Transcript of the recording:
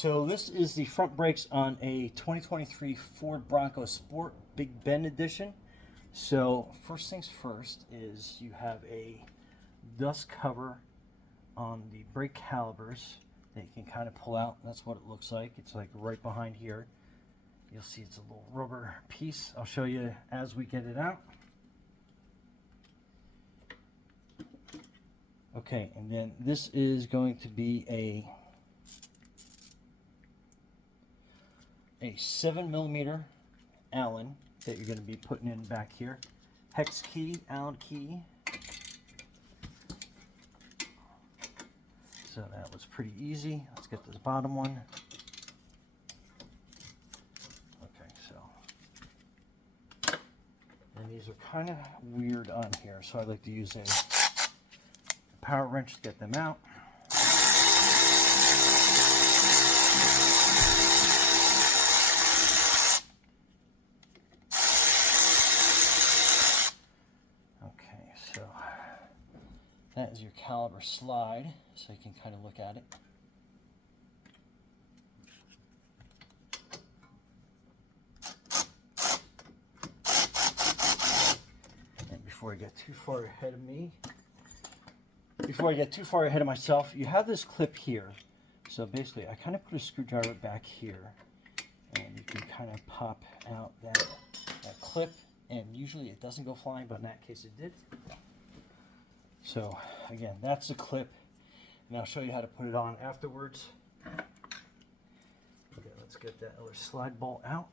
so this is the front brakes on a 2023 Ford Bronco Sport Big Bend Edition. So first things first is you have a dust cover on the brake calipers that you can kind of pull out. That's what it looks like. It's like right behind here. You'll see it's a little rubber piece. I'll show you as we get it out. Okay, and then this is going to be a 7mm Allen that you're going to be putting in back here. Hex key, Allen key. So that was pretty easy. Let's get this bottom one. Okay, so. And these are kind of weird on here, so I like to use a power wrench to get them out. That is your caliper slide, so you can kind of look at it. And before I get too far ahead of myself, you have this clip here. So basically, I kind of put a screwdriver back here, and you can kind of pop out that clip, and usually it doesn't go flying, but in that case it did. So again, that's the clip, and I'll show you how to put it on afterwards. Okay, let's get that other slide bolt out.